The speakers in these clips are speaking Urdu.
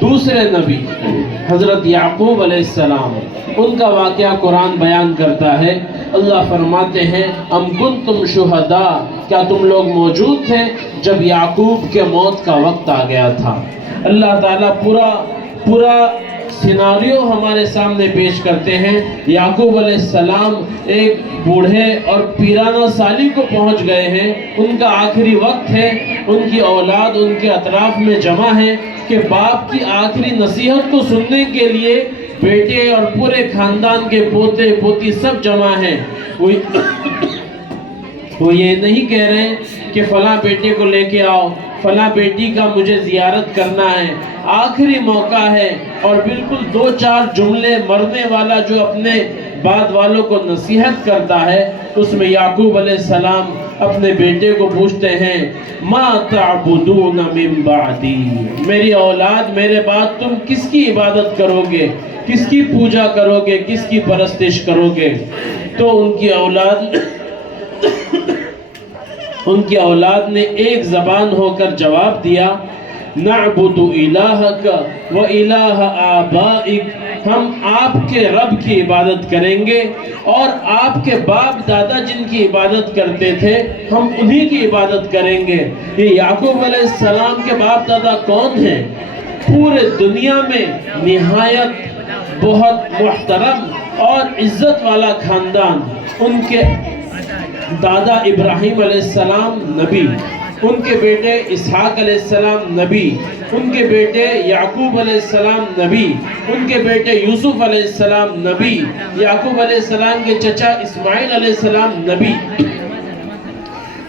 دوسرے نبی حضرت یعقوب علیہ السلام، ان کا واقعہ قرآن بیان کرتا ہے۔ اللہ فرماتے ہیں ام کنتم شہداء، کیا تم لوگ موجود تھے جب یعقوب کے موت کا وقت آ گیا تھا۔ اللہ تعالیٰ پورا سیناریو ہمارے سامنے پیش کرتے ہیں۔ یعقوب علیہ السلام ایک بوڑھے اور پیرانہ سالی کو پہنچ گئے ہیں، ان کا آخری وقت ہے، ان کی اولاد ان کے اطراف میں جمع ہے کہ باپ کی آخری نصیحت کو سننے کے لیے بیٹے اور پورے خاندان کے پوتے پوتی سب جمع ہیں۔ وہ یہ نہیں کہہ رہے کہ فلاں بیٹے کو لے کے آؤ، فلاں بیٹی کا مجھے زیارت کرنا ہے، آخری موقع ہے، اور بالکل 2-4 جملے مرنے والا جو اپنے بعد والوں کو نصیحت کرتا ہے، اس میں یعقوب علیہ السلام اپنے بیٹے کو پوچھتے ہیں ما تعبدون من بعدی، میری اولاد میرے بعد تم کس کی عبادت کرو گے، کس کی پوجا کرو گے، کس کی پرستش کرو گے؟ تو ان کی اولاد نے ایک زبان ہو کر جواب دیا نعبد الہک و الہ آبائک، ہم آپ کے رب کی عبادت کریں گے اور آپ کے باپ دادا جن کی عبادت کرتے تھے ہم انہی کی عبادت کریں گے۔ یہ یعقوب علیہ السلام کے باپ دادا کون ہیں؟ پورے دنیا میں نہایت بہت محترم اور عزت والا خاندان۔ ان کے دادا ابراہیم علیہ السلام نبی، ان کے بیٹے اسحاق علیہ السلام نبی، ان کے بیٹے یعقوب علیہ السلام نبی، ان کے بیٹے یوسف علیہ السلام نبی، یعقوب علیہ السلام کے چچا اسماعیل علیہ السلام نبی،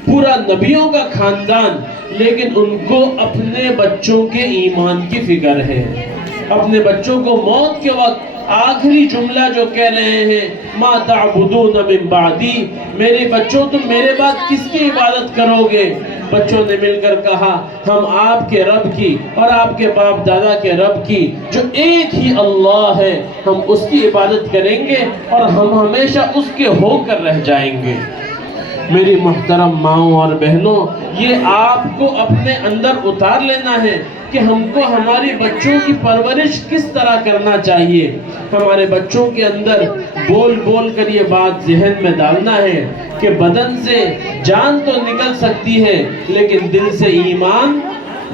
پورا نبیوں کا خاندان۔ لیکن ان کو اپنے بچوں کے ایمان کی فکر ہے، اپنے بچوں کو موت کے وقت آخری جملہ جو کہہ رہے ہیں ما تعبدون من بعدی، میرے بچوں تم میرے بعد کس کی عبادت کرو گے؟ بچوں نے مل کر کہا ہم آپ کے رب کی اور آپ کے باپ دادا کے رب کی جو ایک ہی اللہ ہے، ہم اس کی عبادت کریں گے اور ہم ہمیشہ اس کے ہو کر رہ جائیں گے۔ میری محترم ماؤں اور بہنوں، یہ آپ کو اپنے اندر اتار لینا ہے کہ ہم کو ہماری بچوں کی پرورش کس طرح کرنا چاہیے۔ ہمارے بچوں کے اندر بول بول کر یہ بات ذہن میں ڈالنا ہے کہ بدن سے جان تو نکل سکتی ہے لیکن دل سے ایمان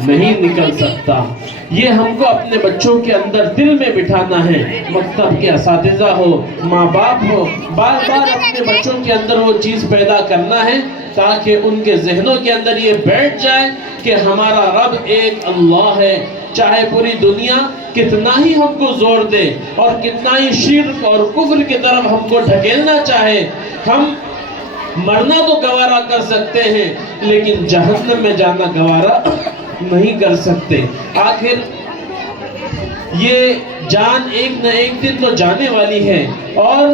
نہیں نکل سکتا۔ یہ ہم کو اپنے بچوں کے اندر دل میں بٹھانا ہے۔ مکتب کے اساتذہ ہو، ماں باپ ہو، بار بار اپنے بچوں کے اندر وہ چیز پیدا کرنا ہے تاکہ ان کے ذہنوں کے اندر یہ بیٹھ جائے کہ ہمارا رب ایک اللہ ہے۔ چاہے پوری دنیا کتنا ہی ہم کو زور دے اور کتنا ہی شرک اور کفر کی طرف ہم کو ڈھکیلنا چاہے، ہم مرنا تو گوارا کر سکتے ہیں لیکن جہنم میں جانا گوارا نہیں کر سکتے۔ آخر یہ جان ایک نہ ایک دن تو جانے والی ہے اور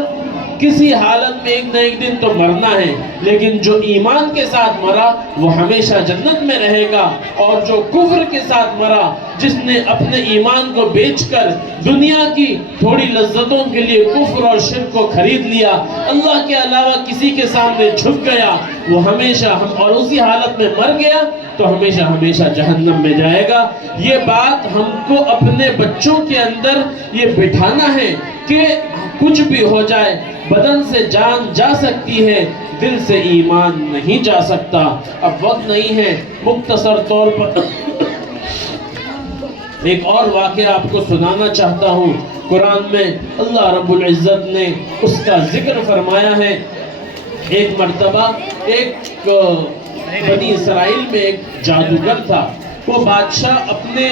کسی حالت میں ایک نہ ایک دن تو مرنا ہے، لیکن جو ایمان کے ساتھ مرا وہ ہمیشہ جنت میں رہے گا، اور جو کفر کے ساتھ مرا، جس نے اپنے ایمان کو بیچ کر دنیا کی تھوڑی لذتوں کے لیے کفر اور شرک کو خرید لیا، اللہ کے علاوہ کسی کے سامنے جھک گیا، وہ ہمیشہ اور اسی حالت میں مر گیا تو ہمیشہ ہمیشہ جہنم میں جائے گا۔ یہ بات ہم کو اپنے بچوں کے اندر یہ بٹھانا ہے کہ کچھ بھی ہو جائے، بدن سے جان جا سکتی ہے، دل سے ایمان نہیں جا سکتا۔ اب وقت نہیں ہے، مختصر طور پر ایک اور واقعہ آپ کو سنانا چاہتا ہوں۔ قرآن میں اللہ رب العزت نے اس کا ذکر فرمایا ہے۔ ایک مرتبہ ایک بنی اسرائیل میں ایک جادوگر تھا، وہ بادشاہ اپنے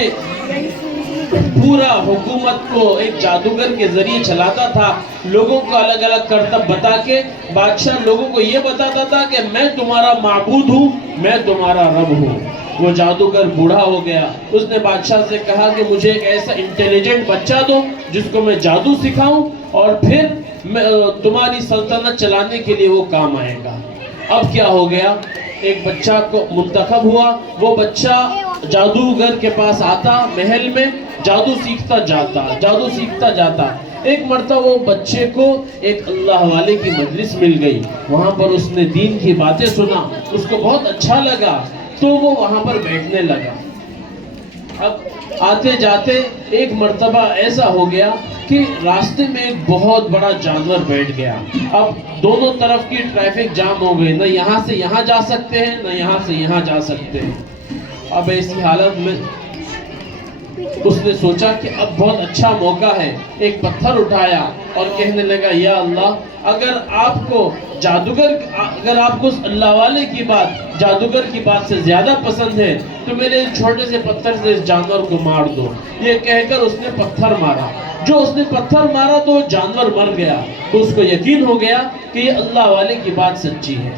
پورا حکومت کو ایک جادوگر کے ذریعے چلاتا تھا، لوگوں کو الگ الگ کرتب بتا کے بادشاہ لوگوں کو یہ بتاتا تھا کہ میں تمہارا معبود ہوں، میں تمہارا رب ہوں۔ وہ جادوگر بوڑھا ہو گیا، اس نے بادشاہ سے کہا کہ مجھے ایک ایسا انٹیلیجنٹ بچہ دو جس کو میں جادو سکھاؤں اور پھر تمہاری سلطنت چلانے کے لیے وہ کام آئے گا۔ اب کیا ہو گیا، ایک بچہ کو منتخب ہوا، وہ بچہ جادوگر کے پاس آتا، محل میں جادو سیکھتا جاتا۔ ایک مرتبہ وہ بچے کو ایک اللہ والے کی مجلس مل گئی، وہاں پر اس نے دین کی باتیں سنا، اس کو بہت اچھا لگا تو وہ وہاں پر بیٹھنے لگا۔ اب آتے جاتے ایک مرتبہ ایسا ہو گیا کہ راستے میں ایک بہت بڑا جانور بیٹھ گیا. اب دونوں طرف کی ٹریفک جام ہو گئی, نہ یہاں سے یہاں جا سکتے ہیں نہ یہاں سے یہاں جا سکتے ہیں. اب ایسی حالت میں اس نے سوچا کہ اب بہت اچھا موقع ہے. ایک پتھر اٹھایا اور کہنے لگا یا اللہ, اگر آپ کو اس اللہ والے کی بات جادوگر کی بات سے زیادہ پسند ہے تو میرے اس چھوٹے سے پتھر سے اس جانور کو مار دو. یہ کہہ کر اس نے پتھر مارا. جو اس نے پتھر مارا تو وہ جانور مر گیا. تو اس کو یقین ہو گیا کہ یہ اللہ والے کی بات سچی ہے.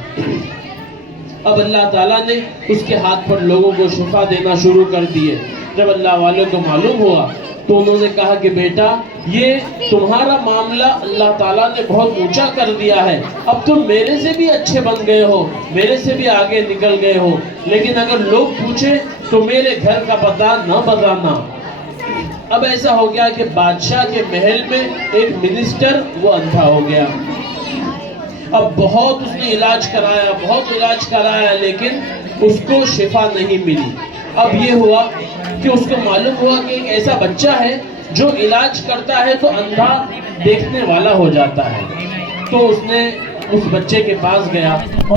اب اللہ تعالیٰ نے اس کے ہاتھ پر لوگوں کو شفا دینا شروع کر دیے. جب اللہ والوں کو معلوم ہوا تو انہوں نے کہا کہ بیٹا, یہ تمہارا معاملہ اللہ تعالیٰ نے بہت اونچا کر دیا ہے. اب تم میرے سے بھی اچھے بن گئے ہو, میرے سے بھی آگے نکل گئے ہو, لیکن اگر لوگ پوچھیں تو میرے گھر کا پتہ نہ بتانا. اب ایسا ہو گیا کہ بادشاہ کے محل میں ایک منسٹر وہ اندھا ہو گیا. اب بہت اس نے بہت علاج کرایا لیکن اس کو شفا نہیں ملی. اب یہ ہوا کہ اس کو معلوم ہوا کہ ایک ایسا بچہ ہے جو علاج کرتا ہے تو اندھا دیکھنے والا ہو جاتا ہے. تو اس نے اس بچے کے پاس گیا اور